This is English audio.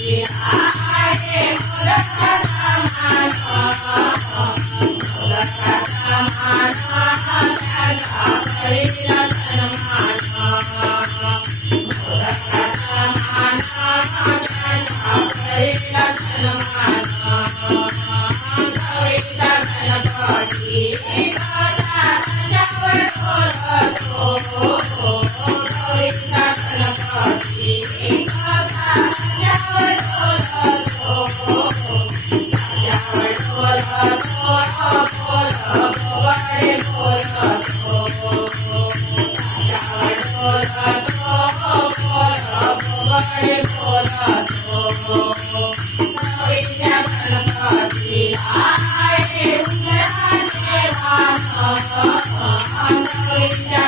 Thank you. I'm going to